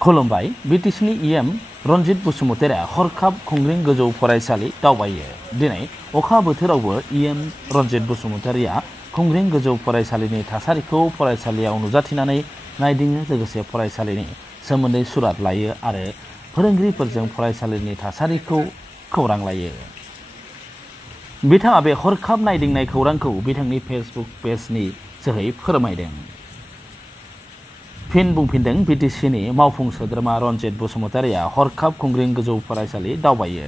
खुलुमबाय बिटिसिनि इएम रनजित बसुमतारिया हरखाब खुंग्रिं गोजौ फरायसालि दावबायो। दिनै अखा बोथोरावबो इएम रनजित बसुमतारिया खुंग्रिं गोजौ फरायसालिनि थासारिखौ फरायसालियाव नुजाथिनानै नायदिङो, लोगोसे फरायसालिनि सोमोन्दै सुराद लायो आरो फोरोंगिरिफोरजों फरायसालिनि थासारिखौ खौरां लायो। बिथाङा बे हरखाब नायदिंनाय खौरांखौ बिथांनि फेसबुक पेजनि जोहै फोरमायदों। फिन बुंफिनदों बिटिसिनि मावफुं सोद्रोमा रनजित बसुमतारिया हरखाब खुंग्रिं गोजौ फरायसालि दावबायो।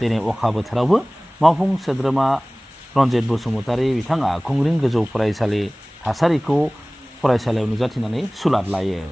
दिनै अखा बोथोरावबो मावफुं सोद्रोमा रनजित बसुमतारि बिथाङा खुंग्रिं गोजौ फरायसालि थासारिखौ फरायसालियाव नुजाथिनानै सुलाद लायो।